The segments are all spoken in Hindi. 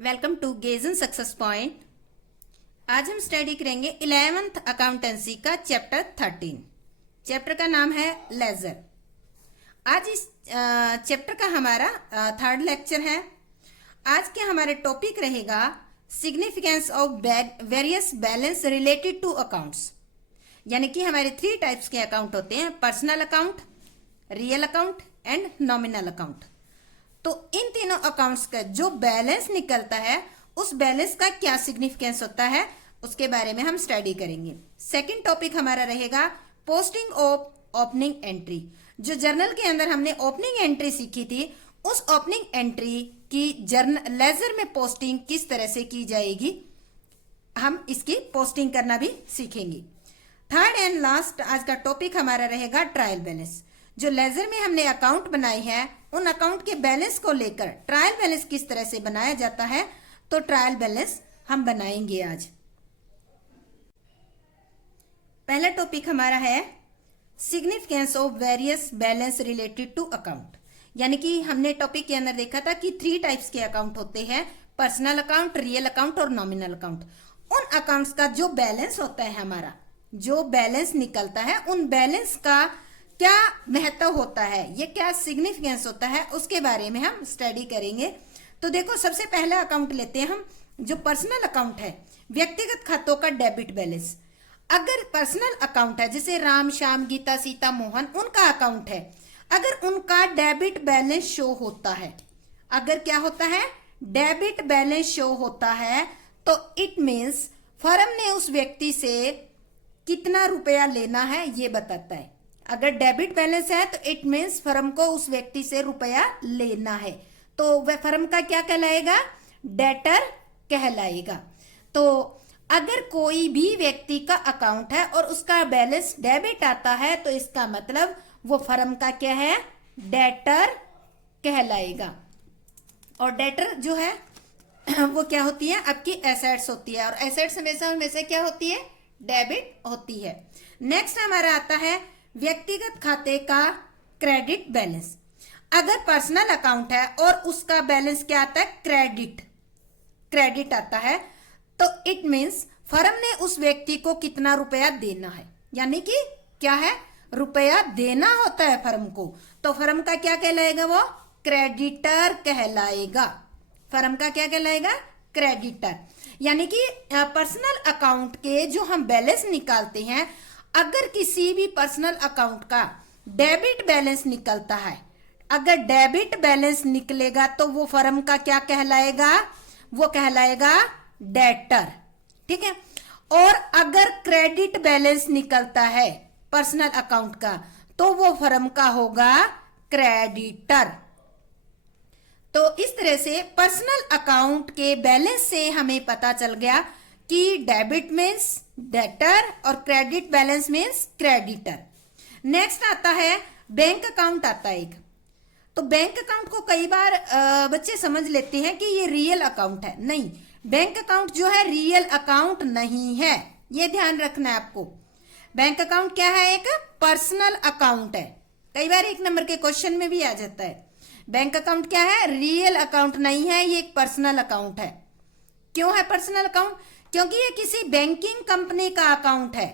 वेलकम टू गेजन सक्सेस पॉइंट। आज हम स्टडी करेंगे 11th अकाउंटेंसी का चैप्टर 13। चैप्टर का नाम है लेजर। आज इस चैप्टर का हमारा थर्ड लेक्चर है। आज के हमारे टॉपिक रहेगा significance of various balance related to accounts. यानी कि हमारे 3 टाइप्स के अकाउंट होते हैं, personal account, real account and nominal account. तो इन तीनों अकाउंट्स का जो बैलेंस निकलता है उस बैलेंस का क्या सिग्निफिकेंस होता है उसके बारे में हम स्टडी करेंगे। सेकंड टॉपिक हमारा रहेगा पोस्टिंग ऑफ ओपनिंग एंट्री। जो जर्नल के अंदर हमने ओपनिंग एंट्री सीखी थी उस ओपनिंग एंट्री की लेजर में पोस्टिंग किस तरह से की जाएगी, हम इसकी पोस्टिंग करना भी सीखेंगे। थर्ड एंड लास्ट आज का टॉपिक हमारा रहेगा ट्रायल बैलेंस। जो लेजर में हमने अकाउंट बनाए हैं उन अकाउंट के बैलेंस को लेकर ट्रायल बैलेंस किस तरह से बनाया जाता है, तो ट्रायल बैलेंस हम बनाएंगे आज। पहला टॉपिक हमारा है significance of various balance related to account. यानी कि हमने टॉपिक के अंदर देखा था कि 3 टाइप्स के अकाउंट होते हैं, पर्सनल अकाउंट, रियल अकाउंट और नॉमिनल अकाउंट। उन अकाउंट्स का जो बैलेंस होता है, हमारा जो बैलेंस निकलता है, उन बैलेंस का क्या महत्व होता है, ये क्या सिग्निफिकेंस होता है, उसके बारे में हम स्टडी करेंगे। तो देखो, सबसे पहला अकाउंट लेते हैं हम। जो पर्सनल अकाउंट है, व्यक्तिगत खातों का डेबिट बैलेंस। अगर पर्सनल अकाउंट है, जैसे राम, श्याम, गीता, सीता, मोहन, उनका अकाउंट है, अगर उनका डेबिट बैलेंस शो होता है, अगर क्या होता है, डेबिट बैलेंस शो होता है, तो इट मीन्स फर्म ने उस व्यक्ति से कितना रुपया लेना है ये बताता है। अगर डेबिट बैलेंस है तो इट मीन्स फर्म को उस व्यक्ति से रुपया लेना है, तो वह फर्म का क्या कहलाएगा, डेटर कहलाएगा। तो अगर कोई भी व्यक्ति का अकाउंट है और उसका बैलेंस डेबिट आता है तो इसका मतलब वो फर्म का क्या है, डेटर कहलाएगा। और डेटर जो है वो क्या होती है, आपकी एसेट्स होती है, और एसेट्स हमेशा हमेशा क्या होती है, डेबिट होती है। नेक्स्ट हमारा आता है व्यक्तिगत खाते का क्रेडिट बैलेंस। अगर पर्सनल अकाउंट है और उसका बैलेंस क्या आता है, क्रेडिट आता है, तो इट मीन्स फर्म ने उस व्यक्ति को कितना रुपया देना है, यानी कि क्या है, रुपया देना होता है फर्म को, तो फर्म का क्या कहलाएगा, वो क्रेडिटर कहलाएगा। फर्म का क्या कहलाएगा, क्रेडिटर। यानी कि पर्सनल अकाउंट के जो हम बैलेंस निकालते हैं, अगर किसी भी पर्सनल अकाउंट का डेबिट बैलेंस निकलता है, अगर डेबिट बैलेंस निकलेगा तो वो फर्म का क्या कहलाएगा, वो कहलाएगा डेटर। ठीक है। और अगर क्रेडिट बैलेंस निकलता है पर्सनल अकाउंट का तो वो फर्म का होगा क्रेडिटर। तो इस तरह से पर्सनल अकाउंट के बैलेंस से हमें पता चल गया कि डेबिट मीन्स डेटर और credit balance means creditor. Next आता है बैंक अकाउंट आता है एक। तो बैंक अकाउंट को कई बार बच्चे समझ लेते हैं कि ये रियल अकाउंट है। नहीं, बैंक अकाउंट जो है रियल अकाउंट नहीं है, ये ध्यान रखना है आपको। बैंक अकाउंट क्या है, एक पर्सनल अकाउंट है। कई बार 1 नंबर के क्वेश्चन में भी आ जाता है। बैंक अकाउंट क्या है, रियल अकाउंट नहीं है, ये एक पर्सनल अकाउंट है। क्यों है पर्सनल अकाउंट, क्योंकि ये किसी बैंकिंग कंपनी का अकाउंट है,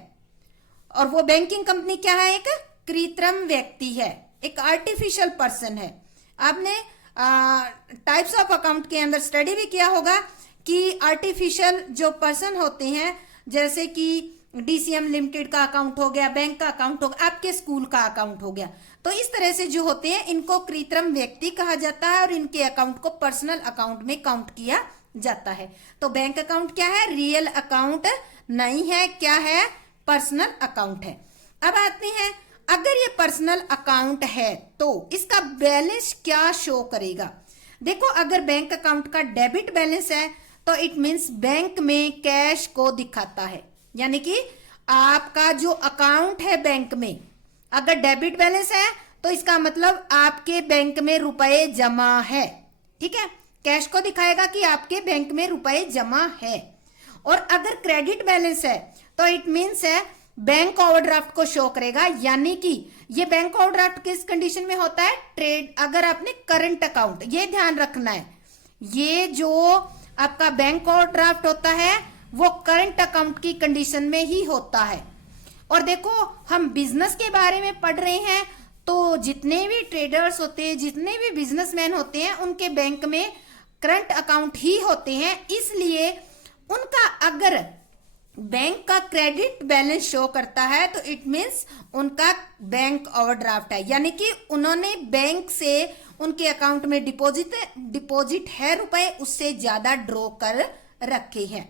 और वो बैंकिंग कंपनी क्या है, एक कृत्रिम व्यक्ति है, एक आर्टिफिशियल पर्सन है। आपने टाइप्स ऑफ अकाउंट के अंदर स्टडी भी किया होगा कि आर्टिफिशियल जो पर्सन होते हैं, जैसे कि डीसीएम लिमिटेड का अकाउंट हो गया, बैंक का अकाउंट हो गया, आपके स्कूल का अकाउंट हो गया, तो इस तरह से जो होते हैं इनको कृत्रिम व्यक्ति कहा जाता है और इनके अकाउंट को पर्सनल अकाउंट में काउंट किया जाता है। तो बैंक अकाउंट क्या है, रियल अकाउंट नहीं है, क्या है, पर्सनल अकाउंट है। अब आते हैं, अगर ये पर्सनल अकाउंट है तो इसका बैलेंस क्या शो करेगा। देखो, अगर बैंक अकाउंट का डेबिट बैलेंस है तो इट मीन्स बैंक में कैश को दिखाता है, यानी कि आपका जो अकाउंट है बैंक में अगर डेबिट बैलेंस है तो इसका मतलब आपके बैंक में रुपए जमा है। ठीक है, कैश को दिखाएगा कि आपके बैंक में रुपए जमा है। और अगर क्रेडिट बैलेंस है तो इट मीन्स है बैंक ओवरड्राफ्ट को शो करेगा, यानी कि ये बैंक ओवरड्राफ्ट किस कंडीशन में होता है, ट्रेड। अगर आपने करंट अकाउंट, ये ध्यान रखना है, ये जो आपका बैंक ओवरड्राफ्ट होता है वो करंट अकाउंट की कंडीशन में ही होता है। और देखो हम बिजनेस के बारे में पढ़ रहे हैं, तो जितने भी ट्रेडर्स होते हैं, जितने भी बिजनेसमैन होते हैं, उनके बैंक में करंट अकाउंट ही होते हैं। इसलिए उनका अगर बैंक का क्रेडिट बैलेंस शो करता है तो इट मीन्स उनका बैंक ओवरड्राफ्ट है, यानी कि उन्होंने बैंक से उनके अकाउंट में डिपॉजिट है रुपए, उससे ज्यादा ड्रॉ कर रखे हैं।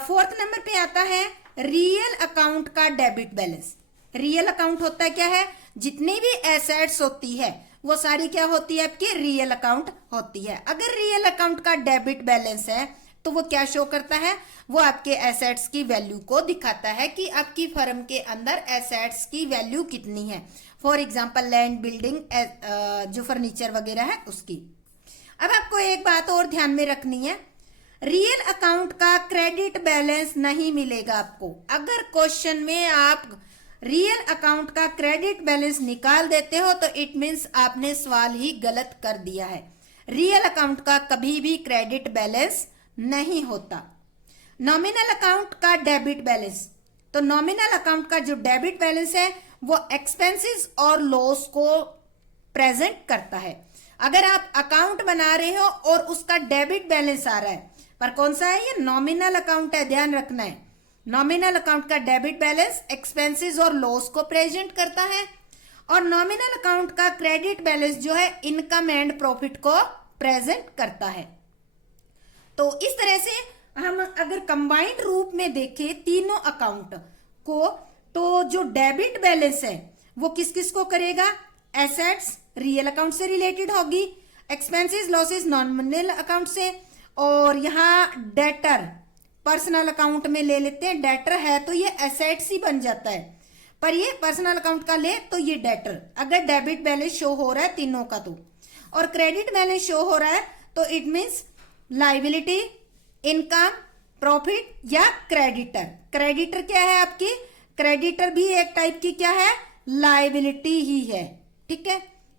फोर्थ नंबर पे आता है रियल अकाउंट का डेबिट बैलेंस। रियल अकाउंट होता है क्या है, जितनी भी एसेट्स होती है वो सारी क्या होती है, आपकी रियल अकाउंट होती है। अगर रियल अकाउंट का डेबिट बैलेंस है तो वो क्या शो करता है, वो आपके एसेट्स की वैल्यू को दिखाता है कि आपकी फर्म के अंदर एसेट्स की वैल्यू कितनी है। फॉर एग्जांपल लैंड, बिल्डिंग, जो फर्नीचर वगैरह है उसकी। अब आपको एक बात और ध्यान में रखनी है, रियल अकाउंट का क्रेडिट बैलेंस नहीं मिलेगा आपको। अगर क्वेश्चन में आप रियल अकाउंट का क्रेडिट बैलेंस निकाल देते हो तो इट मीन्स आपने सवाल ही गलत कर दिया है। रियल अकाउंट का कभी भी क्रेडिट बैलेंस नहीं होता। नॉमिनल अकाउंट का डेबिट बैलेंस, तो नॉमिनल अकाउंट का जो डेबिट बैलेंस है वो एक्सपेंसेस और लॉस को प्रेजेंट करता है। अगर आप अकाउंट बना रहे हो और उसका डेबिट बैलेंस आ रहा है, पर कौन सा है, ये नॉमिनल अकाउंट है, ध्यान रखना है। नॉमिनल अकाउंट का डेबिट बैलेंस एक्सपेंसेस और लॉस को प्रेजेंट करता है, और नॉमिनल अकाउंट का क्रेडिट बैलेंस जो है इनकम एंड प्रॉफिट को प्रेजेंट करता है। तो इस तरह से हम अगर कंबाइंड रूप में देखें तीनों अकाउंट को, तो जो डेबिट बैलेंस है वो किस किस को करेगा, एसेट्स रियल अकाउंट से रिलेटेड होगी, एक्सपेंसेस लॉसेस नॉमिनल अकाउंट से, और यहाँ डेटर पर्सनल अकाउंट में ले लेते हैं। डेटर है तो ये एसेट्स ही बन जाता है, पर ये पर्सनल अकाउंट का ले तो ये डेटर। अगर डेबिट बैलेंस शो हो रहा है तीनों का तो, और क्रेडिट बैलेंस शो हो रहा है तो it means liability, income, profit या क्रेडिटर। क्रेडिटर क्या है आपकी, क्रेडिटर भी एक टाइप की क्या है, लाइबिलिटी ही है। ठीक है,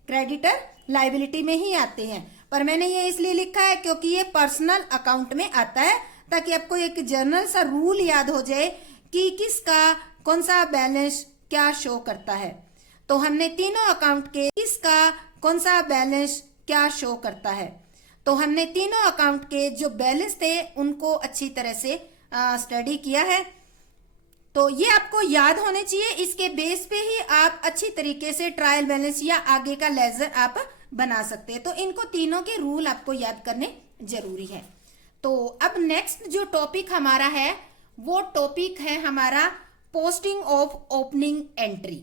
क्रेडिटर लाइबिलिटी में ही आते हैं, पर मैंने ये इसलिए लिखा है क्योंकि ये पर्सनल अकाउंट में आता है, ताकि आपको एक जनरल सा रूल याद हो जाए कि किसका कौन सा बैलेंस क्या शो करता है। तो हमने तीनों अकाउंट के किसका कौन सा बैलेंस क्या शो करता है, तो हमने तीनों अकाउंट के जो बैलेंस थे उनको अच्छी तरह से स्टडी किया है। तो ये आपको याद होने चाहिए, इसके बेस पे ही आप अच्छी तरीके से ट्रायल बैलेंस या आगे का लेजर आप बना सकते हैं। तो इनको तीनों के रूल आपको याद करने जरूरी है। तो अब नेक्स्ट जो टॉपिक हमारा है वो टॉपिक है हमारा पोस्टिंग ऑफ ओपनिंग एंट्री।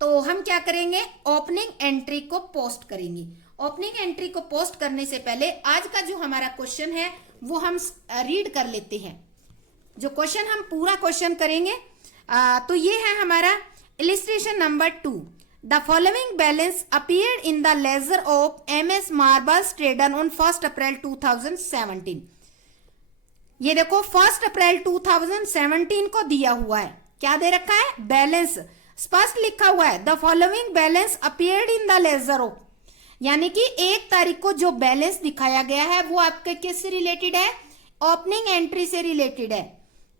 तो हम क्या करेंगे, ओपनिंग एंट्री को पोस्ट करेंगे। ओपनिंग एंट्री को पोस्ट करने से पहले आज का जो हमारा क्वेश्चन है वो हम रीड कर लेते हैं। जो क्वेश्चन हम पूरा क्वेश्चन करेंगे तो ये है हमारा illustration number 2। The following balance appeared in the laser of MS marbles trader on 1 अप्रैल 2017। ये देखो 1 अप्रैल 2017 को दिया हुआ है, क्या दे रखा है, बैलेंस स्पष्ट लिखा हुआ है। The following balance appeared in the laser of, यानी कि 1 तारीख को जो बैलेंस दिखाया गया है वो आपके किससे रिलेटेड है, ओपनिंग एंट्री से रिलेटेड है।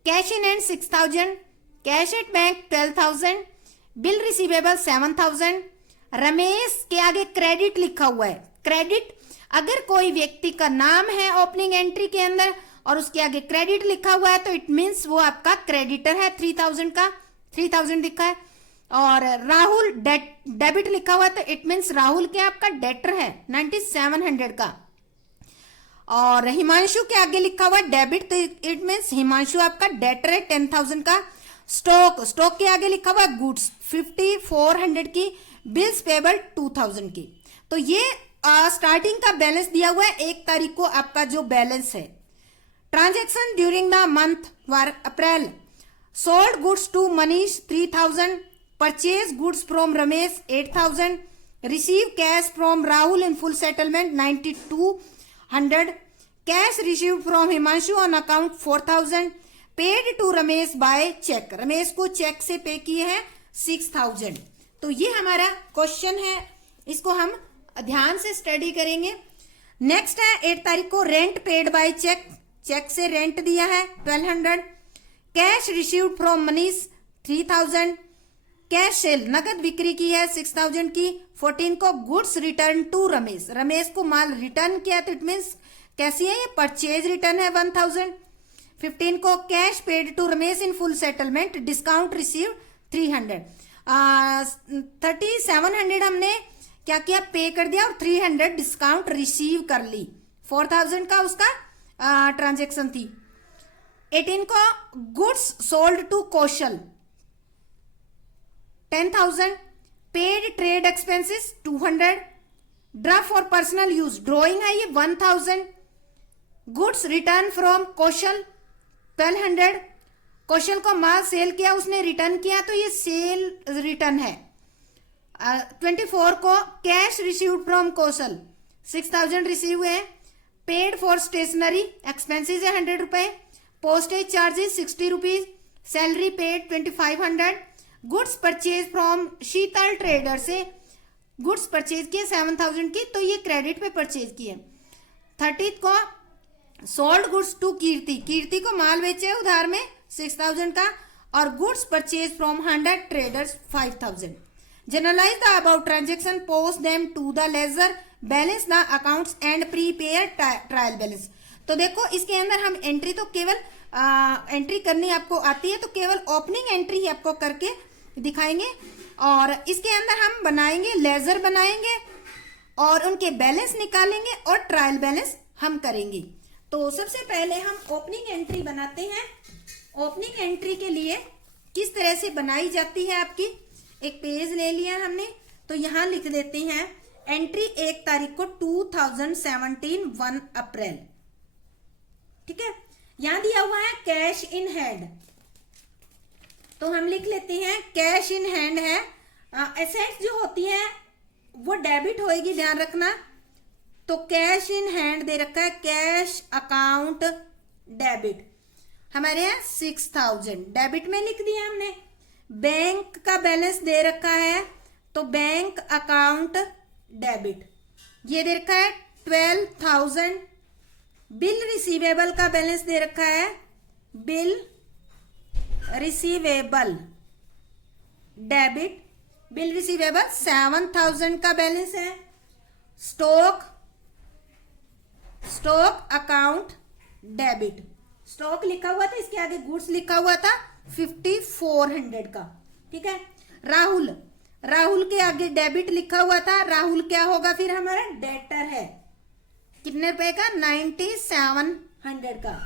Cash in hand 6000, cash at bank 12000, bill receivable 7000। Ramesh के आगे क्रेडिट लिखा हुआ है। क्रेडिट, अगर कोई व्यक्ति का नाम है ओपनिंग एंट्री के अंदर और उसके आगे क्रेडिट लिखा हुआ है तो इट मीन्स वो आपका क्रेडिटर है। 3000 का 3000 लिखा है। और राहुल डेबिट लिखा हुआ है तो इट मीन्स राहुल क्या आपका डेटर है 9700 का। और हिमांशु के आगे लिखा हुआ है डेबिट तो इट मीन्स हिमांशु आपका डेटर है 10000 का। स्टॉक के आगे लिखा हुआ है गुड्स 5400 की, बिल्स पेबल 2000 की। तो ये स्टार्टिंग का बैलेंस दिया हुआ है 1 तारीख को आपका जो बैलेंस है। Transaction during the month were April, sold goods to Manish 3000, purchase goods from Ramesh 8000, receive cash from Rahul in full settlement 9200, cash receive from Himanshu on account 4000, paid to Ramesh by cheque, Ramesh को चेक से पे किए हैं 6000। तो ये हमारा क्वेश्चन है, इसको हम ध्यान से स्टडी करेंगे। नेक्स्ट है 8 तारीख को rent paid by cheque, cheque से रेंट दिया है 1200। Cash received from Manish 3000। Cash sale नगद बिक्री की है 6000 की। 14 को goods return to Ramesh, Ramesh को माल रिटर्न किया तो इट मीन्स कैसी है ये, परचेज रिटर्न है 1000। 15 को cash paid to Ramesh in full settlement, discount receive 300। 3700 हमने क्या किया, पे कर दिया और 300 डिस्काउंट रिसीव कर ली। 4000 का उसका ट्रांजेक्शन थी। 18 को goods sold to Kaushal 10,000। Paid trade expenses 200। Draft for personal use drawing है ये 1000। Goods return from Kaushal 1200। Kaushal को माल सेल किया, उसने रिटर्न किया तो ये सेल रिटर्न है। 24 को cash received from Kaushal 6000 receive हुए। पेड फॉर स्टेशनरी एक्सपेंसेस है 100 रुपए। Postage charges 60 rupees. Salary paid 2500। Goods purchase from Sheetal trader से गुड्स परचेज किए 7000 की, तो ये क्रेडिट पे परचेज किए। 30 को sold goods to Kirti, Kirti को माल बेचे उधार में 6000 का, और goods purchase from 100 traders 5000। Journalise the about transaction, post them to the ledger, balance the accounts and prepare trial balance. तो देखो इसके अंदर हम एंट्री तो केवल एंट्री करनी आपको आती है तो केवल ओपनिंग एंट्री ही आपको करके दिखाएंगे, और इसके अंदर हम बनाएंगे लेजर बनाएंगे और उनके बैलेंस निकालेंगे और ट्रायल बैलेंस हम करेंगे। तो सबसे पहले हम ओपनिंग एंट्री बनाते हैं। ओपनिंग एंट्री के लिए किस तरह से बनाई जाती है, आपकी एक पेज ले लिया हमने, तो यहां लिख देते हैं एंट्री 1 तारीख को 2017 1 अप्रैल। ठीक है, यहां दिया हुआ है कैश इन हैंड, तो हम लिख लेते हैं कैश इन हैंड है। एसेट्स जो होती है वो डेबिट होएगी, ध्यान रखना। तो कैश इन हैंड दे रखा है, कैश अकाउंट डेबिट हमारे यहाँ 6000 डेबिट में लिख दिया हमने। बैंक का बैलेंस दे रखा है तो बैंक अकाउंट डेबिट ये दे रखा है 12000। बिल रिसीवेबल का बैलेंस दे रखा है, bill receivable debit, bill receivable 7000 का बैलेंस है। स्टॉक अकाउंट डेबिट, स्टॉक लिखा हुआ था, इसके आगे गुड्स लिखा हुआ था 5400 का। ठीक है, राहुल के आगे डेबिट लिखा हुआ था, राहुल क्या होगा फिर हमारा डेटर है, कितने रुपए का 9700 का।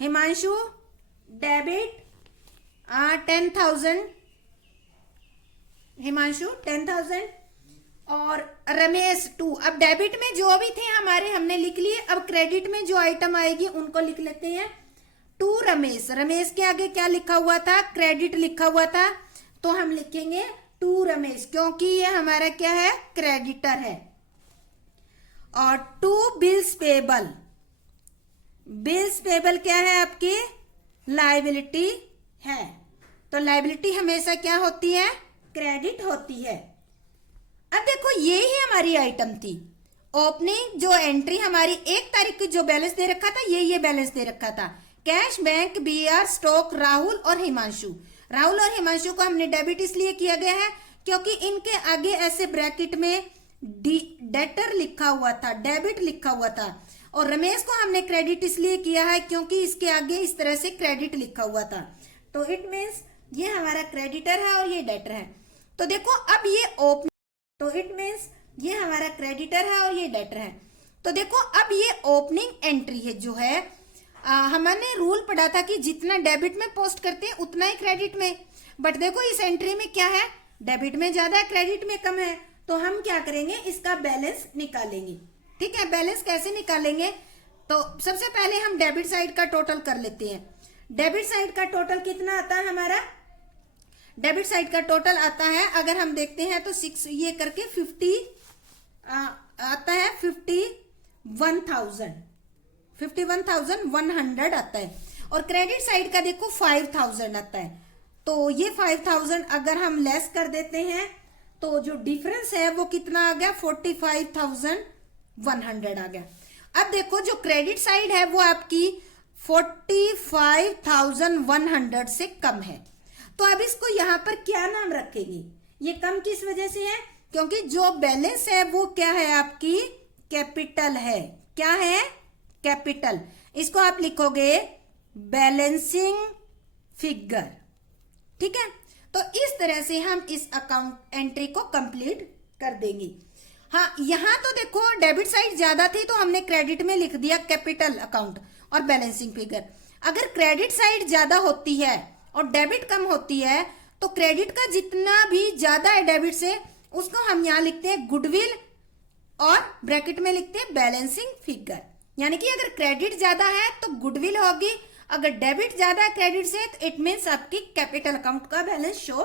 हिमांशु डेबिट 10,000, हिमांशु 10,000। और रमेश 2। अब डेबिट में जो भी थे हमारे हमने लिख लिए, अब क्रेडिट में जो आइटम आएगी उनको लिख लेते हैं। टू रमेश, रमेश के आगे क्या लिखा हुआ था, क्रेडिट लिखा हुआ था, तो हम लिखेंगे टू रमेश क्योंकि ये हमारा क्या है, क्रेडिटर है। और to bills payable, bills payable क्या है आपकी, लायबिलिटी है, तो लायबिलिटी हमेशा क्या होती है, क्रेडिट होती है। अब देखो ये ही हमारी आइटम थी। ओपनिंग जो एंट्री हमारी 1 तारीख की जो बैलेंस दे रखा था, ये बैलेंस दे रखा था। Cash, bank, BR, stock, Rahul और हिमांशु। राहुल और हिमांशु को हमने डेबिट इसलिए किया गया है क्योंकि इनके आगे ऐसे ब्रैकेट में डेटर लिखा हुआ था, डेबिट लिखा हुआ था। और रमेश को हमने क्रेडिट इसलिए किया है क्योंकि इसके आगे इस तरह से क्रेडिट लिखा हुआ था। तो इट मीन्स ये हमारा क्रेडिटर है और ये डेटर है। तो देखो अब ये ओपनिंग, तो इट मीन्स ये हमारा क्रेडिटर है और ये डेटर है। तो देखो अब ये ओपनिंग एंट्री है जो है, हमने रूल पढ़ा था कि जितना डेबिट में पोस्ट करते हैं उतना ही क्रेडिट में, बट देखो इस एंट्री में क्या है, डेबिट में ज्यादा है क्रेडिट में कम है, तो हम क्या करेंगे, इसका बैलेंस निकालेंगे। ठीक है, बैलेंस कैसे निकालेंगे, तो सबसे पहले हम डेबिट साइड का टोटल कर लेते हैं। डेबिट साइड का टोटल कितना आता है हमारा, डेबिट साइड का टोटल आता है, अगर हम देखते हैं तो 6 ये करके 50 आता है, 51,100 आता है। और क्रेडिट साइड का देखो 5000 आता है, तो ये 5000 अगर हम लेस कर देते हैं तो जो डिफरेंस है वो कितना आ गया, 45,100 आ गया। अब देखो जो क्रेडिट साइड है वो आपकी 45,100 से कम है, तो अब इसको यहां पर क्या नाम रखेंगे? ये कम किस वजह से है? क्योंकि जो बैलेंस है वो क्या है आपकी, कैपिटल है। क्या है? कैपिटल। इसको आप लिखोगे बैलेंसिंग फिगर। ठीक है, तो इस तरह से हम इस अकाउंट एंट्री को कंप्लीट कर देंगे। हाँ, यहां तो देखो डेबिट साइड ज्यादा थी तो हमने क्रेडिट में लिख दिया कैपिटल अकाउंट और बैलेंसिंग फिगर। अगर क्रेडिट साइड ज्यादा होती है और डेबिट कम होती है तो क्रेडिट का जितना भी ज्यादा है डेबिट से उसको हम यहाँ लिखते हैं गुडविल और ब्रैकेट में लिखते हैं बैलेंसिंग फिगर। यानी कि अगर क्रेडिट ज्यादा है तो गुडविल होगी, अगर डेबिट ज्यादा है क्रेडिट से तो इट मीन्स आपकी कैपिटल अकाउंट का बैलेंस शो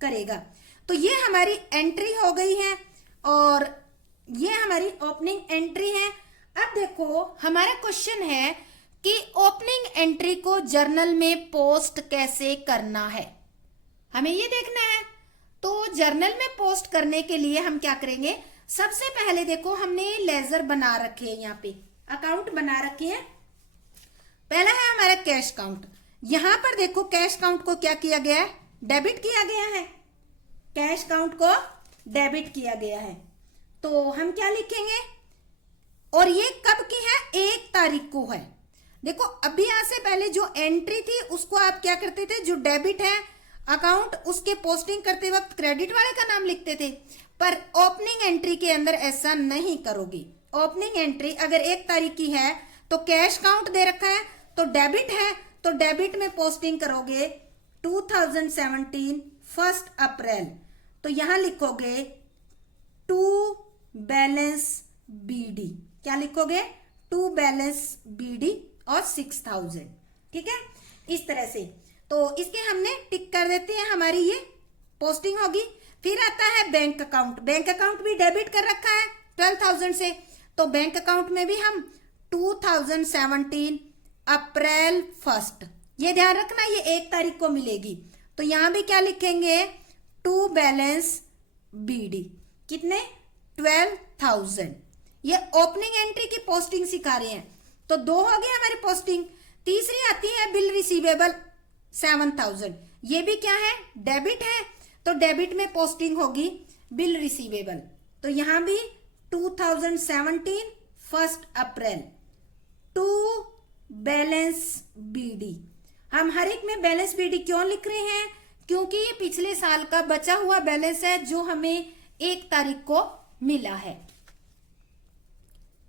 करेगा। तो ये हमारी एंट्री हो गई है और ये हमारी ओपनिंग एंट्री है। अब देखो हमारा क्वेश्चन है कि ओपनिंग एंट्री को जर्नल में पोस्ट कैसे करना है, हमें ये देखना है। तो जर्नल में पोस्ट करने के लिए हम क्या करेंगे, सबसे पहले देखो हमने लेजर बना रखे हैं, यहाँ पे अकाउंट बना रखे हैं। पहला है हमारा कैश काउंट। यहां पर देखो कैश काउंट को क्या किया गया है, डेबिट किया गया है। कैश काउंट को डेबिट किया गया है, तो हम क्या लिखेंगे, और ये कब की है, 1 तारीख को है। देखो अभी यहां से पहले जो एंट्री थी उसको आप क्या करते थे, जो डेबिट है अकाउंट उसके पोस्टिंग करते वक्त क्रेडिट वाले का नाम लिखते थे, पर ओपनिंग एंट्री के अंदर ऐसा नहीं करोगे। ओपनिंग एंट्री अगर 1 तारीख की है तो कैश काउंट दे रखा है तो डेबिट है, तो डेबिट में पोस्टिंग करोगे 2017 1 अप्रैल, तो यहां लिखोगे टू बैलेंस बीडी। क्या लिखोगे, टू बैलेंस बीडी और 6,000। ठीक है, इस तरह से तो इसके हमने टिक कर देते हैं, हमारी ये पोस्टिंग होगी। फिर आता है बैंक अकाउंट। बैंक अकाउंट भी डेबिट कर रखा है 12,000 से, तो बैंक अकाउंट में भी हम 2017 अप्रैल 1, ये ध्यान रखना ये 1 तारीख को मिलेगी, तो यहां भी क्या लिखेंगे, टू बैलेंस बीडी। कितने, 12,000। ये ओपनिंग एंट्री की पोस्टिंग सिखा रहे हैं, तो 2 हो गई हमारी पोस्टिंग। तीसरी आती है बिल रिसीवेबल 7,000, ये भी क्या है, डेबिट है, तो डेबिट में पोस्टिंग होगी बिल रिसीवेबल, तो यहां भी 2017 1 अप्रैल टू बैलेंस बीडी। हम हर एक में बैलेंस बीडी क्यों लिख रहे हैं, क्योंकि ये पिछले साल का बचा हुआ बैलेंस है जो हमें 1 तारीख को मिला है।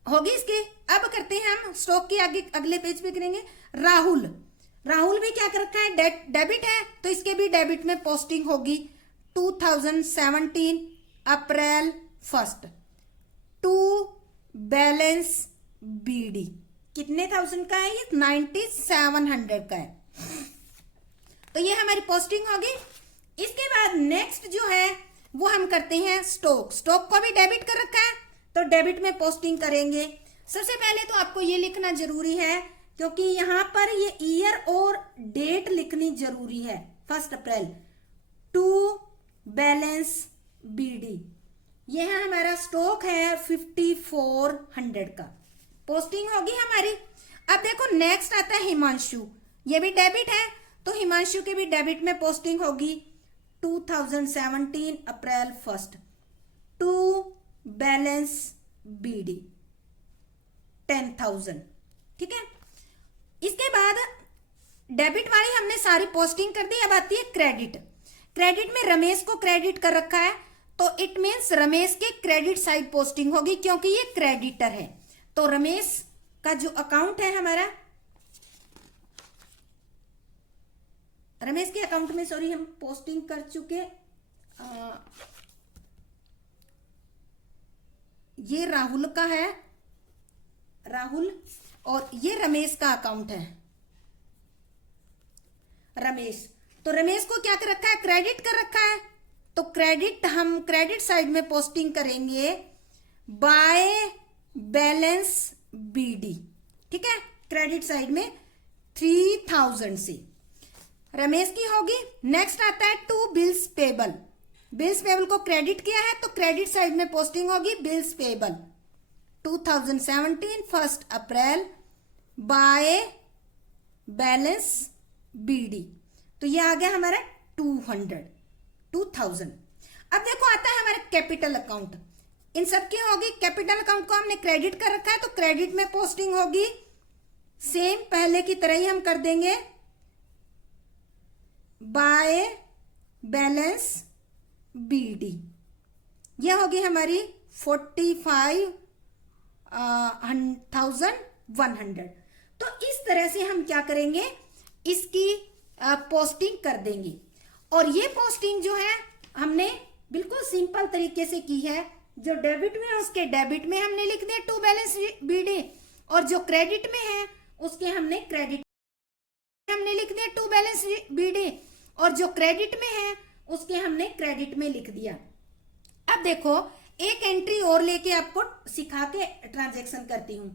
होगी इसके। अब करते हैं हम स्टॉक के आगे, अगले पेज पे करेंगे। राहुल, राहुल भी क्या कर रखा है, डेबिट है, तो इसके भी डेबिट में पोस्टिंग होगी 2017 अप्रैल 1 टू बैलेंस बीडी। कितने थाउजेंड का है ये, 9700 का है, तो ये हमारी पोस्टिंग होगी। इसके बाद नेक्स्ट जो है वो हम करते हैं स्टॉक। स्टॉक को भी डेबिट कर रखा है तो डेबिट में पोस्टिंग करेंगे। सबसे पहले तो आपको ये लिखना जरूरी है क्योंकि यहां पर ये ईयर और डेट लिखनी जरूरी है। 1 अप्रैल टू बैलेंस बीडी, ये है हमारा स्टॉक है 5400 का, पोस्टिंग होगी हमारी। अब देखो नेक्स्ट आता है हिमांशु, ये भी डेबिट है, तो हिमांशु के भी डेबिट में पोस्टिंग होगी 2017 अप्रैल 1 टू बैलेंस बीडी 10,000। ठीक है, इसके बाद डेबिट वाली हमने सारी पोस्टिंग कर दी। अब आती है क्रेडिट। क्रेडिट में रमेश को क्रेडिट कर रखा है तो इट मीन्स रमेश के क्रेडिट साइड पोस्टिंग होगी क्योंकि ये क्रेडिटर है। तो रमेश का जो अकाउंट है हमारा, रमेश के अकाउंट में सॉरी हम पोस्टिंग कर चुके, ये राहुल का है, राहुल, और ये रमेश का अकाउंट है, रमेश। तो रमेश को क्या कर रखा है, क्रेडिट कर रखा है, तो क्रेडिट हम क्रेडिट साइड में पोस्टिंग करेंगे बाय बैलेंस बीडी। ठीक है, क्रेडिट साइड में 3000 से रमेश की होगी। नेक्स्ट आता है to bills payable, bills payable को क्रेडिट किया है तो क्रेडिट साइड में पोस्टिंग होगी bills payable 2017 1 April by balance BD. तो ये आ गया हमारा 2000। अब देखो आता है हमारे कैपिटल अकाउंट। इन सब की होगी, कैपिटल अकाउंट को हमने क्रेडिट कर रखा है तो क्रेडिट में पोस्टिंग होगी सेम पहले की तरह ही हम कर देंगे बाय बैलेंस बीडी। यह होगी हमारी 45,100। तो इस तरह से हम क्या करेंगे, इसकी पोस्टिंग कर देंगे। और ये पोस्टिंग जो है हमने बिल्कुल सिंपल तरीके से की है। जो डेबिट में है उसके डेबिट में हमने लिख दिया टू बैलेंस बीडी, और जो क्रेडिट में है उसके हमने लिख दिया टू बैलेंस बीडी, और जो क्रेडिट में है उसके हमने क्रेडिट में लिख दिया। अब देखो एक एंट्री और लेके आपको सिखा के ट्रांजैक्शन करती हूं।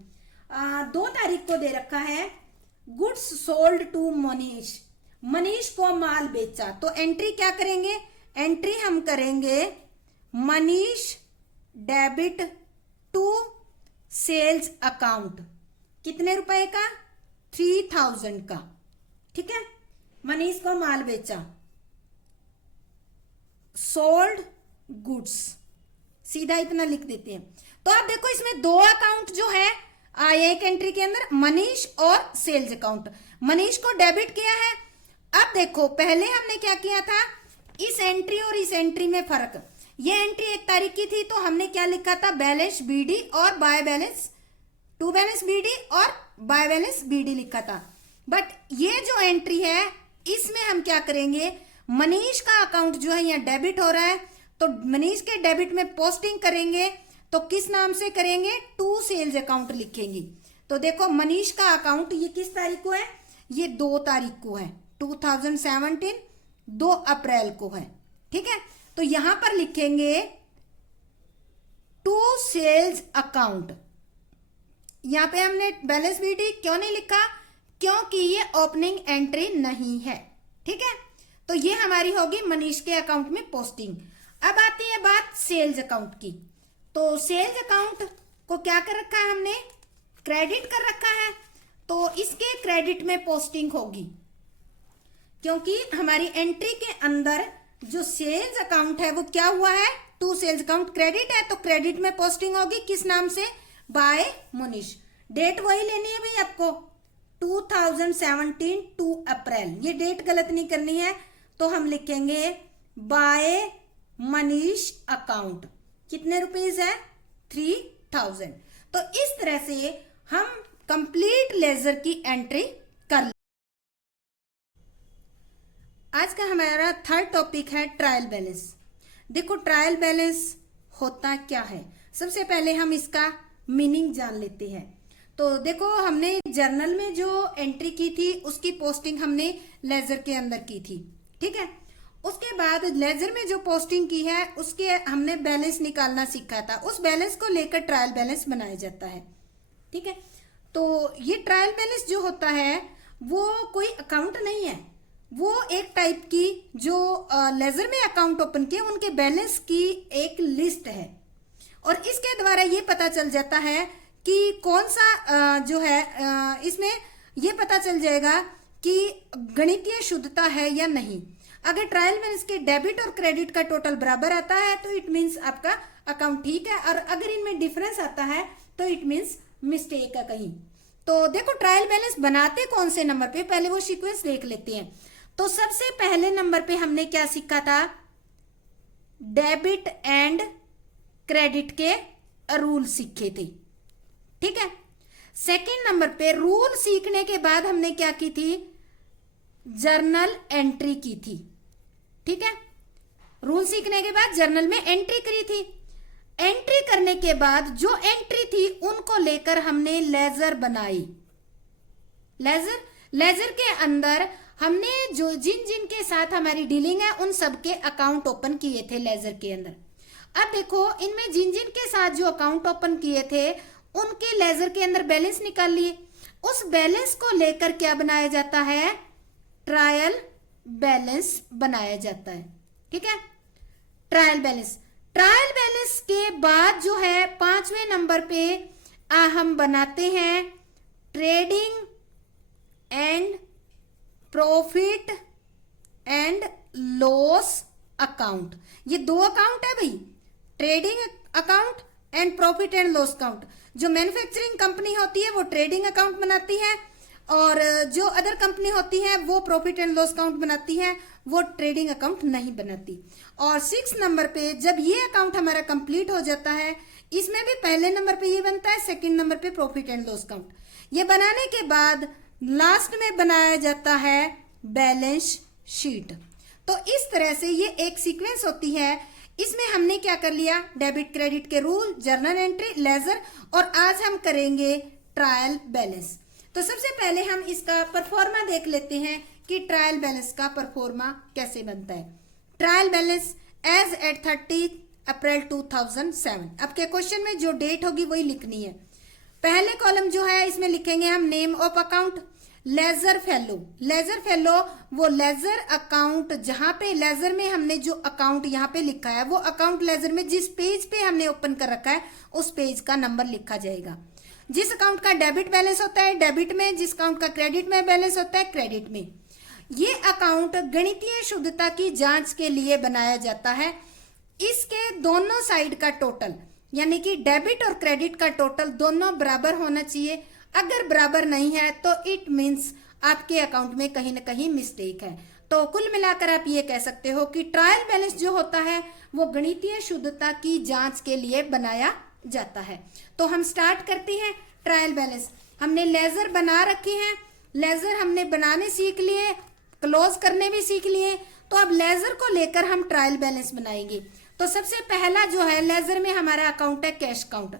2 तारीख को दे रखा है goods sold to Manish, Manish को माल बेचा। तो एंट्री क्या करेंगे, एंट्री हम करेंगे Manish debit to sales account. कितने रुपए का, 3000 का। ठीक है, मनीष को माल बेचा, सोल्ड गुड्स, सीधा इतना लिख देते हैं। तो आप देखो इसमें 2 अकाउंट जो है एक एंट्री के अंदर, मनीष और सेल्स अकाउंट। मनीष को डेबिट किया है। अब देखो पहले हमने क्या किया था, इस एंट्री और इस एंट्री में फर्क। ये एंट्री 1 तारीख की थी तो हमने क्या लिखा था, बैलेंस बीडी और by balance, to balance BD और बाय बैलेंस बीडी लिखा था। बट ये जो एंट्री है इसमें हम क्या करेंगे, मनीष का अकाउंट जो है यहाँ डेबिट हो रहा है तो मनीष के डेबिट में पोस्टिंग करेंगे। तो किस नाम से करेंगे, टू सेल्स अकाउंट लिखेंगे। तो देखो मनीष का अकाउंट ये किस तारीख को है, ये 2 तारीख को है, 2017 2 अप्रैल को है। ठीक है, तो यहां पर लिखेंगे टू सेल्स अकाउंट। यहां पे हमने बैलेंस बीडी क्यों नहीं लिखा, क्योंकि ये ओपनिंग एंट्री नहीं है। ठीक है, तो ये हमारी होगी मनीष के अकाउंट में पोस्टिंग। अब आती है बात सेल्स अकाउंट की। तो सेल्स अकाउंट को क्या कर रखा है हमने, क्रेडिट कर रखा है। तो इसके क्रेडिट में पोस्टिंग होगी, क्योंकि हमारी एंट्री के अंदर जो सेल्स अकाउंट है वो क्या हुआ है, टू सेल्स अकाउंट क्रेडिट है। तो क्रेडिट में पोस्टिंग होगी किस नाम से, बाय मनीष। डेट वही लेनी है भाई आपको, 2017 2 अप्रैल। ये डेट गलत नहीं करनी है, तो हम लिखेंगे बाय मनीष अकाउंट। कितने रुपीज है, 3000। तो इस तरह से हम कंप्लीट लेजर की एंट्री कर ले। आज का हमारा 3rd टॉपिक है ट्रायल बैलेंस। देखो ट्रायल बैलेंस होता क्या है, सबसे पहले हम इसका मीनिंग जान लेते हैं। तो देखो हमने जर्नल में जो एंट्री की थी उसकी पोस्टिंग हमने लेजर के अंदर की थी। ठीक है, उसके बाद लेजर में जो पोस्टिंग की है उसके हमने बैलेंस निकालना सीखा था। उस बैलेंस को लेकर ट्रायल बैलेंस बनाया जाता है। ठीक है, तो ये ट्रायल बैलेंस जो होता है वो कोई अकाउंट नहीं है, वो एक टाइप की जो लेजर में अकाउंट ओपन किए उनके बैलेंस की एक लिस्ट है। और इसके द्वारा ये पता चल जाता है कि कौन सा जो है इसमें ये पता चल जाएगा कि गणितीय शुद्धता है या नहीं। अगर ट्रायल बैलेंस के डेबिट और क्रेडिट का टोटल बराबर आता है तो इट मीन्स आपका अकाउंट ठीक है, और अगर इनमें डिफरेंस आता है तो इट मीन्स मिस्टेक है कहीं। तो देखो ट्रायल बैलेंस बनाते कौन से नंबर पे, पहले वो सीक्वेंस देख लेते हैं। तो सबसे पहले नंबर पे हमने क्या सीखा था, डेबिट एंड क्रेडिट के रूल सीखे थे। ठीक है, सेकंड नंबर पे रूल सीखने के बाद हमने क्या की थी, जर्नल एंट्री की थी। ठीक है, रूल सीखने के बाद जर्नल में एंट्री करी थी। एंट्री करने के बाद जो एंट्री थी उनको लेकर हमने लेजर बनाई। लेजर के अंदर हमने जो जिन के साथ हमारी डीलिंग है उन सबके अकाउंट ओपन किए थे लेजर के अंदर। अब देखो इनमें जिन के साथ जो अकाउंट ओपन किए थे उनके लेजर के अंदर बैलेंस निकाल लिए। उस बैलेंस को लेकर क्या बनाया जाता है, ट्रायल बैलेंस बनाया जाता है। ठीक है, ट्रायल बैलेंस। ट्रायल बैलेंस के बाद जो है 5वें नंबर पे हम बनाते हैं trading and profit and loss account. ये दो अकाउंट है भाई, trading account and profit and loss account. जो मैन्युफैक्चरिंग कंपनी होती है वो ट्रेडिंग अकाउंट बनाती है, और जो अदर कंपनी होती है वो प्रॉफिट एंड लॉस अकाउंट बनाती है, वो ट्रेडिंग अकाउंट नहीं बनाती। और 6 नंबर पे जब ये अकाउंट हमारा कंप्लीट हो जाता है, इसमें भी पहले नंबर पे ये बनता है, सेकंड नंबर पे प्रॉफिट एंड लॉस अकाउंट। ये बनाने के बाद लास्ट में बनाया जाता है बैलेंस शीट। तो इस तरह से ये एक सीक्वेंस होती है। इसमें हमने क्या कर लिया, डेबिट क्रेडिट के रूल, जर्नल एंट्री, लेजर, और आज हम करेंगे ट्रायल बैलेंस। तो सबसे पहले हम इसका परफॉर्मा देख लेते हैं कि ट्रायल बैलेंस का परफॉर्मा कैसे बनता है। ट्रायल बैलेंस एज एट 30 अप्रैल 2007। अब के क्वेश्चन में जो डेट होगी वही लिखनी है। पहले कॉलम जो है इसमें लिखेंगे हम name of account, ledger folio. Ledger folio वो लेजर अकाउंट, जहां पे लेजर में हमने जो अकाउंट यहाँ पे लिखा है वो अकाउंट लेजर में जिस पेज पे हमने ओपन कर रखा है उस पेज का नंबर लिखा जाएगा। जिस अकाउंट का डेबिट बैलेंस होता है डेबिट में, जिस अकाउंट का क्रेडिट में बैलेंस होता है क्रेडिट में। ये अकाउंट गणितीय शुद्धता की जांच के लिए बनाया जाता है। इसके दोनों साइड का टोटल यानी कि डेबिट और क्रेडिट का टोटल दोनों बराबर होना चाहिए। अगर बराबर नहीं है तो इट मीन्स आपके अकाउंट में कहीं ना कहीं मिस्टेक है। तो कुल मिलाकर आप ये कह सकते हो कि ट्रायल बैलेंस जो होता है वो गणितीय शुद्धता की जांच के लिए बनाया जाता है। तो हम स्टार्ट करते हैं ट्रायल बैलेंस। हमने लेजर बना रखे हैं, लेजर हमने बनाने सीख लिए, क्लोज करने भी सीख लिए। तो अब लेजर को लेकर हम ट्रायल बैलेंस बनाएंगे। तो सबसे पहला जो है लेजर में हमारा अकाउंट है कैश अकाउंट।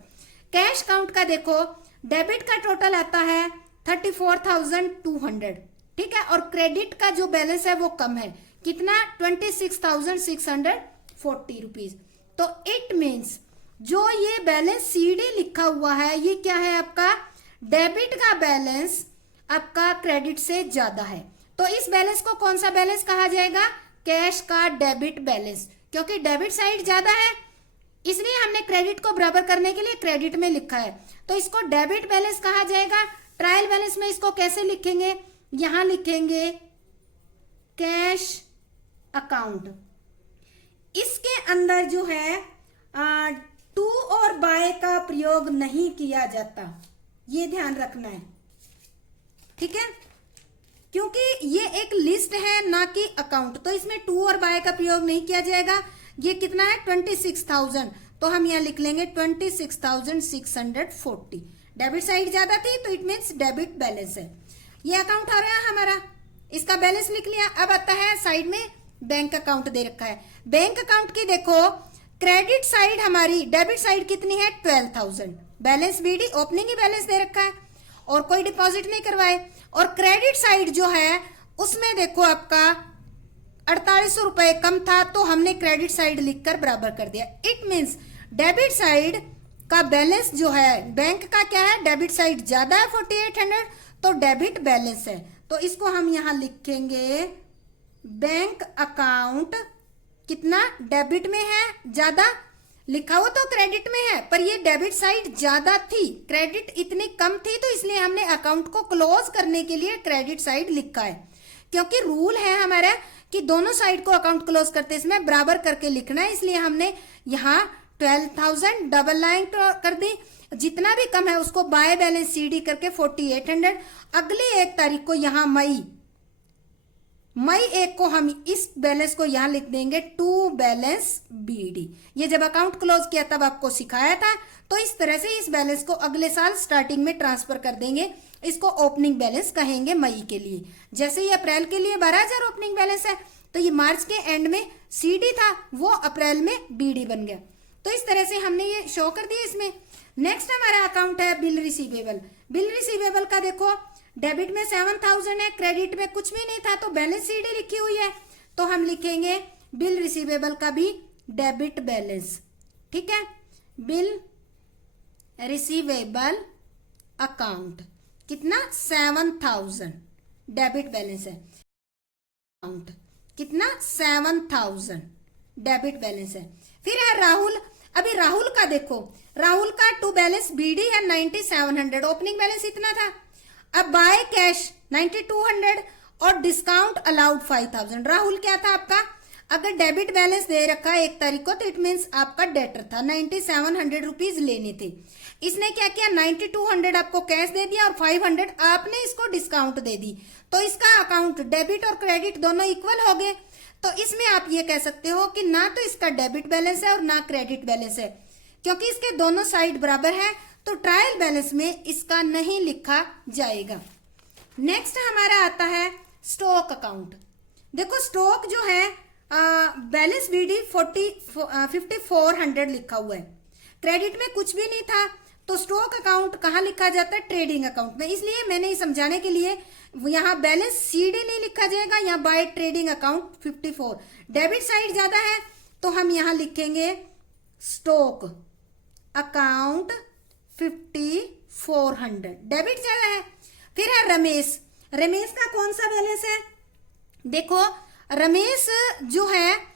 कैश अकाउंट का देखो डेबिट का टोटल आता है 34,200, ठीक है, और क्रेडिट का जो बैलेंस है वो कम है, कितना 26,640 रुपीज। तो इट मीन्स जो ये बैलेंस सीडी लिखा हुआ है ये क्या है, आपका डेबिट का बैलेंस आपका क्रेडिट से ज्यादा है। तो इस बैलेंस को कौन सा बैलेंस कहा जाएगा, कैश का डेबिट बैलेंस, क्योंकि डेबिट साइड ज्यादा है इसलिए हमने क्रेडिट को बराबर करने के लिए क्रेडिट में लिखा है। तो इसको डेबिट बैलेंस कहा जाएगा। ट्रायल बैलेंस में इसको कैसे लिखेंगे, यहां लिखेंगे कैश अकाउंट। इसके अंदर जो है टू और बाय का प्रयोग नहीं किया जाता, ये ध्यान रखना है, ठीक है, क्योंकि ये एक लिस्ट है ना कि अकाउंट। तो इसमें टू और बाय का प्रयोग नहीं किया जाएगा। ये कितना है 26,000, तो हम यहाँ लिख लेंगे 26,640। डेबिट साइड ज्यादा थी तो इट मीन्स डेबिट बैलेंस है। ये अकाउंट आ रहा है हमारा, इसका बैलेंस लिख लिया। अब आता है साइड में बैंक अकाउंट दे रखा है। बैंक अकाउंट की देखो क्रेडिट साइड हमारी, डेबिट साइड कितनी है 12,000, बैलेंस बीडी ओपनिंग ही बैलेंस दे रखा है और कोई डिपॉजिट नहीं करवाए। और क्रेडिट साइड जो है उसमें देखो आपका 4800 रुपए कम था तो हमने क्रेडिट साइड लिखकर बराबर कर दिया। इट मीन्स डेबिट साइड का बैलेंस जो है बैंक का क्या है, डेबिट साइड ज्यादा है 4800, तो डेबिट बैलेंस है। तो इसको हम यहां लिखेंगे बैंक अकाउंट कितना डेबिट में है ज्यादा, लिखा हुआ तो क्रेडिट में है पर ये डेबिट साइड ज्यादा थी, क्रेडिट इतनी कम थी, तो इसलिए हमने अकाउंट को क्लोज करने के लिए क्रेडिट साइड लिखा है। क्योंकि रूल है हमारा कि दोनों साइड को अकाउंट क्लोज करते समय बराबर करके लिखना है, इसलिए हमने यहाँ 12,000 डबल लाइन कर दी। जितना भी कम है उसको बाय बैलेंस सीडी करके 4800। अगली 1 तारीख को यहाँ मई 1 को हम इस बैलेंस को यहाँ लिख देंगे टू बैलेंस बीडी। ये जब अकाउंट क्लोज किया तब आपको सिखाया था। तो इस तरह से इस बैलेंस को अगले साल स्टार्टिंग में ट्रांसफर कर देंगे। इसको ओपनिंग बैलेंस कहेंगे मई के लिए। जैसे ये अप्रैल के लिए 12,000 ओपनिंग बैलेंस है तो ये मार्च के एंड में सीडी था, वो अप्रैल में बीडी बन गया। तो इस तरह से हमने ये शो कर दिया इसमें। नेक्स्ट हमारा अकाउंट है बिल रिसीवेबल। बिल रिसीवेबल का देखो डेबिट में 7,000 है, क्रेडिट में कुछ भी नहीं था तो बैलेंस सीडी लिखी हुई है, तो हम लिखेंगे बिल रिसीवेबल का भी डेबिट बैलेंस, ठीक है। बिल रिसीवेबल अकाउंट कितना 7,000 डेबिट बैलेंस है, अकाउंट कितना 7,000 डेबिट बैलेंस है। फिर है राहुल। अभी राहुल का देखो, राहुल का टू बैलेंस बीडी है 9700, ओपनिंग बैलेंस इतना था। अब बाय कैश 9200 और डिस्काउंट अलाउड 5000। राहुल क्या था आपका, अगर डेबिट बैलेंस दे रखा है 1 तारीख को तो इट मीन्स आपका डेटर था, 9700 रुपीज लेने थे। इसने क्या किया, 9200 आपको कैश दे दिया और 500 आपने इसको डिस्काउंट दे दी, तो इसका अकाउंट डेबिट और क्रेडिट दोनों इक्वल हो गए। तो इसमें आप ये कह सकते हो कि ना तो इसका डेबिट बैलेंस है और ना क्रेडिट बैलेंस है, क्योंकि इसके दोनों साइड बराबर है, तो ट्रायल बैलेंस में इसका नहीं लिखा जाएगा। नेक्स्ट हमारा आता है स्टॉक अकाउंट। देखो स्टॉक जो है बैलेंस बीडी 5400 लिखा हुआ है, क्रेडिट में कुछ भी नहीं था, तो स्टॉक अकाउंट कहाँ लिखा जाता है, ट्रेडिंग अकाउंट में। इसलिए मैंने समझाने के लिए यहाँ बैलेंस सीडी नहीं लिखा जाएगा, यहाँ by trading account 54। Debit side ज्यादा है तो हम यहाँ लिखेंगे स्टॉक अकाउंट 5400, डेबिट ज्यादा है। फिर है रमेश। रमेश का कौन सा बैलेंस है, देखो रमेश जो है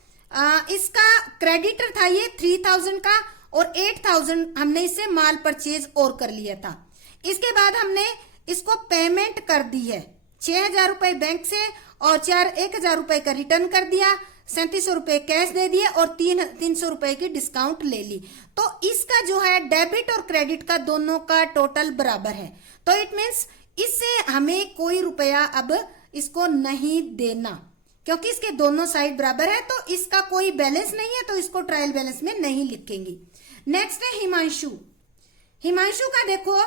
इसका क्रेडिटर था ये 3000 का और 8000 हमने इससे माल परचेज और कर लिया था। इसके बाद हमने इसको पेमेंट कर दी है 6000 रुपए बैंक से और 1000 रुपए का रिटर्न कर दिया, 3700 रुपए कैश दे दिए और 300 रुपए की डिस्काउंट ले ली। तो इसका जो है डेबिट और क्रेडिट का दोनों का टोटल बराबर है, तो इट मीन्स इससे हमें कोई रुपया अब इसको नहीं देना, क्योंकि इसके दोनों साइड बराबर है, तो इसका कोई बैलेंस नहीं है, तो इसको ट्रायल बैलेंस में नहीं लिखेंगे। नेक्स्ट है हिमांशु। हिमांशु का देखो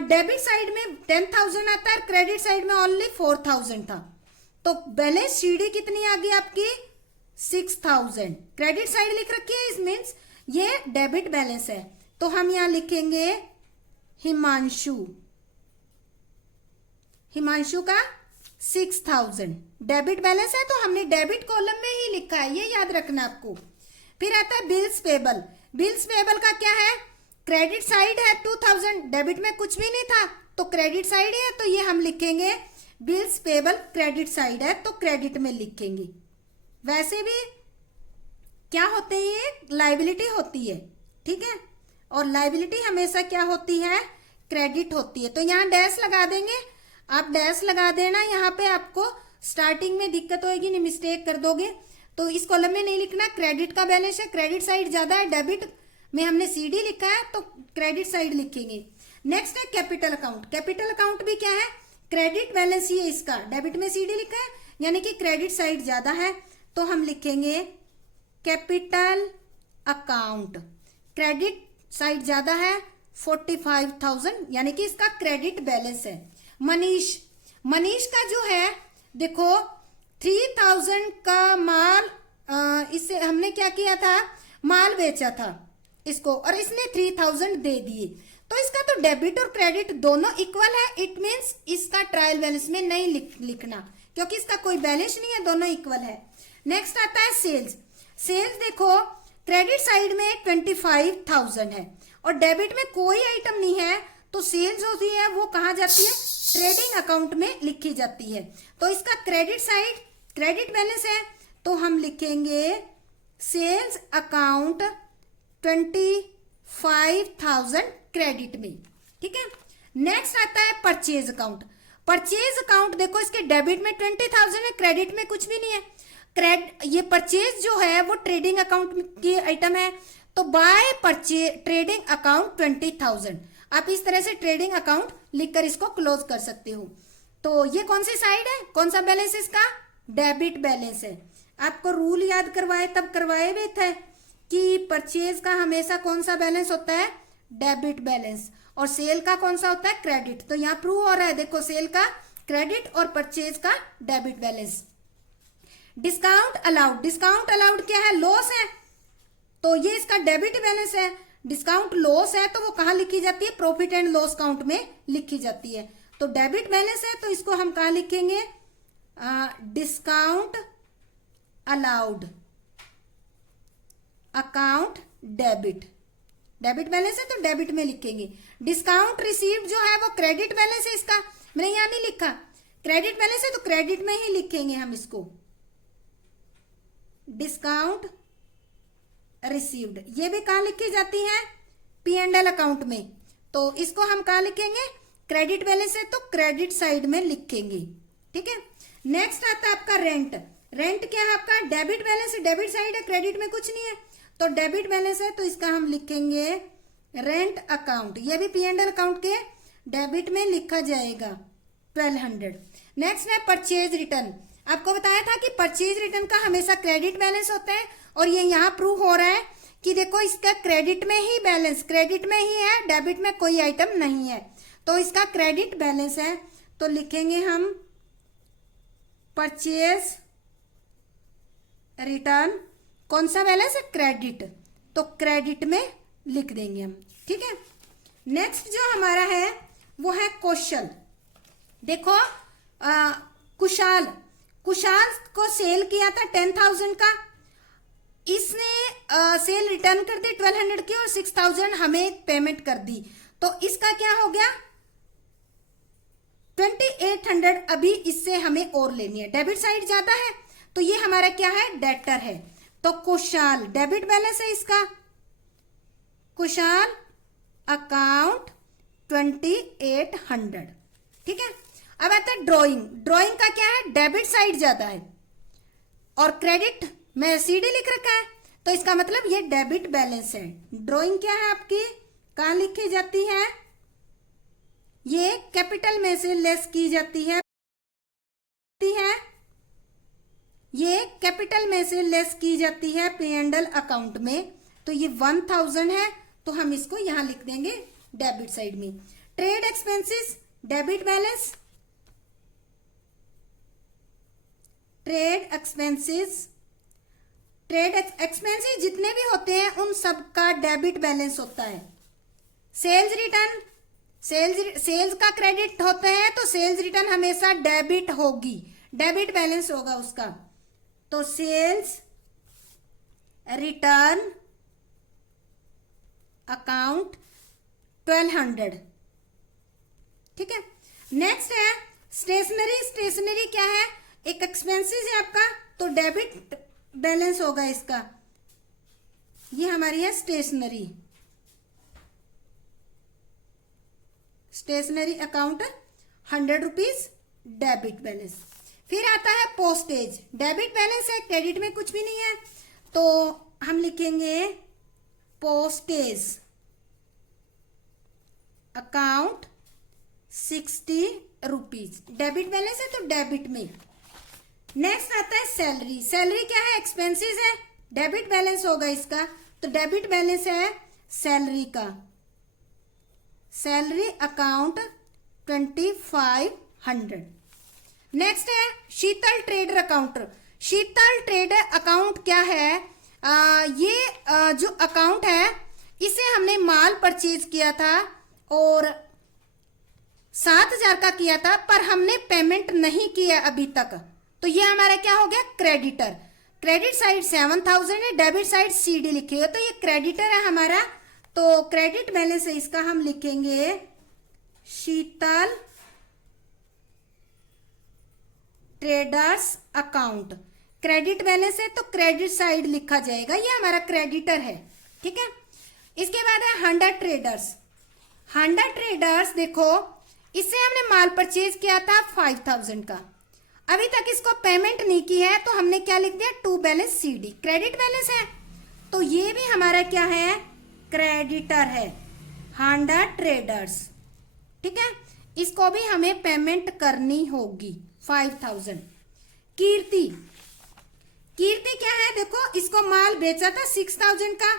डेबिट साइड में 10,000 आता है, क्रेडिट साइड में ओनली 4000 था, तो बैलेंस सीडी कितनी आ गई आपकी 6000, क्रेडिट साइड लिख रखी है, इस मीन्स ये डेबिट बैलेंस है, तो हम यहां लिखेंगे हिमांशु। हिमांशु का 6000 डेबिट बैलेंस है, तो हमने डेबिट कॉलम में ही लिखा है, ये याद रखना आपको। फिर आता है बिल्स पेबल। बिल्स पेबल का क्या है, क्रेडिट साइड है 2000, डेबिट में कुछ भी नहीं था, तो क्रेडिट साइड है, तो ये हम लिखेंगे बिल्स पेबल क्रेडिट साइड है, तो क्रेडिट में लिखेंगे। वैसे भी क्या होते हैं, ये लाइबिलिटी होती है, ठीक है, और लाइबिलिटी हमेशा क्या होती है, क्रेडिट होती है, तो यहाँ डैश लगा देंगे, आप डैश लगा देना, यहाँ पे आपको स्टार्टिंग में दिक्कत होगी, नहीं मिस्टेक कर दोगे, तो इस कॉलम में नहीं लिखना, क्रेडिट का बैलेंस है, क्रेडिट साइड ज्यादा है, डेबिट में हमने सीडी लिखा है, तो क्रेडिट साइड लिखेंगे। नेक्स्ट है कैपिटल अकाउंट। कैपिटल अकाउंट भी क्या है, क्रेडिट बैलेंस ही है इसका, डेबिट में सीडी लिखा है, यानी कि क्रेडिट साइड ज्यादा है, तो हम लिखेंगे कैपिटल अकाउंट, क्रेडिट साइड ज्यादा है 45,000, यानी कि इसका क्रेडिट बैलेंस है। मनीष। मनीष का जो है देखो 3000 का माल, इससे हमने क्या किया था, माल बेचा था इसको और इसने 3000 दे दिए, तो इसका तो डेबिट और क्रेडिट दोनों इक्वल है, इट मीन्स इसका ट्रायल बैलेंस में नहीं लिखना, क्योंकि इसका कोई बैलेंस नहीं है, दोनों इक्वल है। नेक्स्ट आता है सेल्स। सेल्स देखो क्रेडिट साइड में 25,000 है और डेबिट में कोई आइटम नहीं है, तो सेल्स होती है वो कहाँ जाती है, ट्रेडिंग अकाउंट में लिखी जाती है, तो इसका क्रेडिट साइड क्रेडिट बैलेंस है, तो हम लिखेंगे सेल्स अकाउंट 25,000 क्रेडिट में, ठीक है। नेक्स्ट आता है परचेज अकाउंट। परचेज अकाउंट देखो इसके डेबिट में 20,000 है, क्रेडिट में कुछ भी नहीं है, ये परचेज जो है वो ट्रेडिंग अकाउंट की आइटम है, तो बाय परचेज ट्रेडिंग अकाउंट 20,000, आप इस तरह से ट्रेडिंग अकाउंट लिखकर इसको क्लोज कर सकते हो। तो ये कौन सी साइड है, कौन सा बैलेंस है इसका, डेबिट बैलेंस है। आपको रूल याद करवाए तब करवाए हुए थे कि परचेज का हमेशा कौन सा बैलेंस होता है, डेबिट बैलेंस, और सेल का कौन सा होता है, क्रेडिट। तो यहाँ प्रूव हो रहा है, देखो सेल का क्रेडिट और परचेज का debit balance. Discount allowed. Discount allowed क्या है, लॉस है, तो ये इसका डेबिट बैलेंस है। डिस्काउंट लॉस है तो वो कहाँ लिखी जाती है, प्रॉफिट एंड लॉस काउंट में लिखी जाती है, तो डेबिट बैलेंस है, तो इसको हम कहाँ लिखेंगे, discount allowed account debit. Debit balance है तो डेबिट में लिखेंगे। डिस्काउंट रिसीव्ड जो है वो क्रेडिट बैलेंस है इसका, मैंने यहां नहीं लिखा, क्रेडिट बैलेंस है तो क्रेडिट में ही लिखेंगे हम इसको, डिस्काउंट रिसीव्ड, ये भी कहाँ लिखी जाती है, P&L अकाउंट में। तो इसको हम कहाँ लिखेंगे, क्रेडिट बैलेंस है तो क्रेडिट साइड में लिखेंगे, ठीक है। नेक्स्ट आता है आपका रेंट। रेंट क्या है आपका, डेबिट बैलेंस, डेबिट साइड है, क्रेडिट में कुछ नहीं है, तो डेबिट बैलेंस है तो इसका हम लिखेंगे रेंट अकाउंट, ये भी P&L अकाउंट के डेबिट में लिखा जाएगा 1200। नेक्स्ट है परचेज रिटर्न। आपको बताया था कि परचेज रिटर्न का हमेशा क्रेडिट बैलेंस होता है, और ये यहाँ प्रूव हो रहा है कि देखो इसका क्रेडिट में ही बैलेंस, क्रेडिट में ही है, डेबिट में कोई आइटम नहीं है, तो इसका क्रेडिट बैलेंस है, तो लिखेंगे हम परचेज रिटर्न, कौन सा बैलेंस है, क्रेडिट, तो क्रेडिट में लिख देंगे हम, ठीक है। नेक्स्ट जो हमारा है वो है कौशल। देखो कुशाल, कुशाल को सेल किया था 10,000 का, इसने सेल रिटर्न कर दी 1200 की और 6,000 हमें पेमेंट कर दी, तो इसका क्या हो गया 2800, अभी इससे हमें और लेनी है, डेबिट साइड ज्यादा है, तो ये हमारा क्या है, डेटर है, तो कुशाल डेबिट बैलेंस है इसका, कुशाल अकाउंट 2800, ठीक है। अब आता है ड्रॉइंग। ड्रॉइंग का क्या है, डेबिट साइड ज्यादा है और क्रेडिट में सीडी लिख रखा है, तो इसका मतलब ये डेबिट बैलेंस है। ड्रॉइंग क्या है आपकी, कहाँ लिखी जाती है, ये कैपिटल में से लेस की जाती है, ये कैपिटल में से लेस की जाती है P&L अकाउंट में, तो ये 1000 है, तो हम इसको यहां लिख देंगे डेबिट साइड में। Trade expenses debit balance, trade expenses, trade expenses जितने भी होते हैं उन सब का डेबिट बैलेंस होता है। सेल्स रिटर्न, सेल्स का क्रेडिट होता है तो सेल्स रिटर्न हमेशा डेबिट होगी, डेबिट बैलेंस होगा उसका, तो सेल्स रिटर्न अकाउंट 1200, ठीक है। नेक्स्ट है स्टेशनरी। स्टेशनरी क्या है, एक एक्सपेंसेस है आपका, तो डेबिट बैलेंस होगा इसका, ये हमारी है stationery, stationery account 100 rupees debit balance. फिर आता है पोस्टेज, डेबिट बैलेंस है, क्रेडिट में कुछ भी नहीं है, तो हम लिखेंगे postage account 60 rupees, debit balance है तो डेबिट में। नेक्स्ट आता है सैलरी। सैलरी क्या है, एक्सपेंसेस है, डेबिट बैलेंस होगा इसका, तो डेबिट बैलेंस है सैलरी का, सैलरी अकाउंट 2500। नेक्स्ट है शीतल ट्रेडर अकाउंट। शीतल ट्रेडर अकाउंट क्या है, ये जो अकाउंट है इसे हमने माल परचेज किया था और 7,000 का किया था, पर हमने पेमेंट नहीं किया अभी तक, तो ये हमारा क्या हो गया, क्रेडिटर। क्रेडिट साइड 7,000 है, डेबिट साइड CD लिखी है, तो ये क्रेडिटर है हमारा, तो क्रेडिट बैलेंस है इसका हम लिखेंगे शीतल ट्रेडर्स अकाउंट। क्रेडिट बैलेंस है तो क्रेडिट साइड लिखा जाएगा, ये हमारा क्रेडिटर है, ठीक है। इसके बाद है हांडा ट्रेडर्स। हांडा ट्रेडर्स देखो, इससे हमने माल परचेज किया था 5,000 का, अभी तक इसको पेमेंट नहीं की है, तो हमने क्या लिख दिया, to balance CD, credit balance है, तो ये भी हमारा क्या है, क्रेडिटर है, हांडा ट्रेडर्स, ठीक है। इसको भी हमें पेमेंट करनी होगी 5,000। कीर्ति, कीर्ति क्या है, देखो इसको माल बेचा था 6,000 का,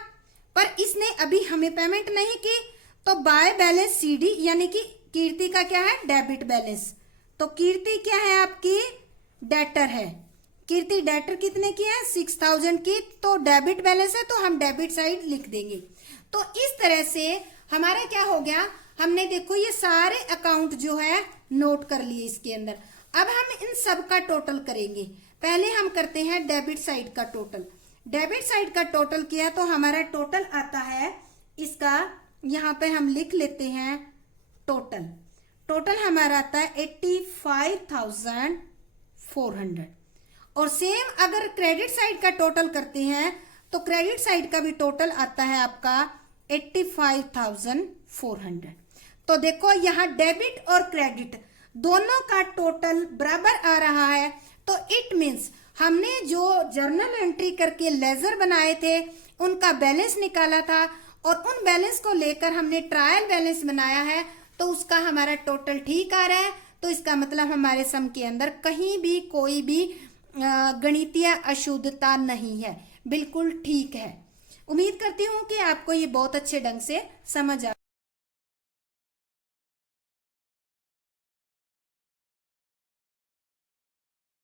पर इसने अभी हमें पेमेंट नहीं की, तो बाय बैलेंस CD, यानी कि कीर्ति का क्या है, डेबिट बैलेंस, तो कीर्ति क्या है आपकी, डेटर है। कीर्ति डेटर कितने की है, 6,000 की, तो डेबिट बैलेंस है, तो हम डेबिट साइड लिख देंगे। तो इस तरह से हमारा क्या हो गया, हमने देखो ये सारे अकाउंट जो है नोट कर लिए इसके अंदर। अब हम इन सब का टोटल करेंगे। पहले हम करते हैं डेबिट साइड का टोटल। डेबिट साइड का टोटल किया तो हमारा टोटल आता है इसका, यहाँ पे हम लिख लेते हैं टोटल। टोटल हमारा आता है 85,400। और सेम अगर क्रेडिट साइड का टोटल करते हैं तो क्रेडिट साइड का भी टोटल आता है आपका 85,400। तो देखो यहाँ डेबिट और क्रेडिट दोनों का टोटल बराबर आ रहा है, तो इट मीन्स हमने जो जर्नल एंट्री करके लेजर बनाए थे उनका बैलेंस निकाला था और उन बैलेंस को लेकर हमने ट्रायल बैलेंस बनाया है, तो उसका हमारा टोटल ठीक आ रहा है। तो इसका मतलब हमारे सम के अंदर कहीं भी कोई भी गणितीय अशुद्धता नहीं है, बिल्कुल ठीक है। उम्मीद करती हूँ कि आपको ये बहुत अच्छे ढंग से समझ आ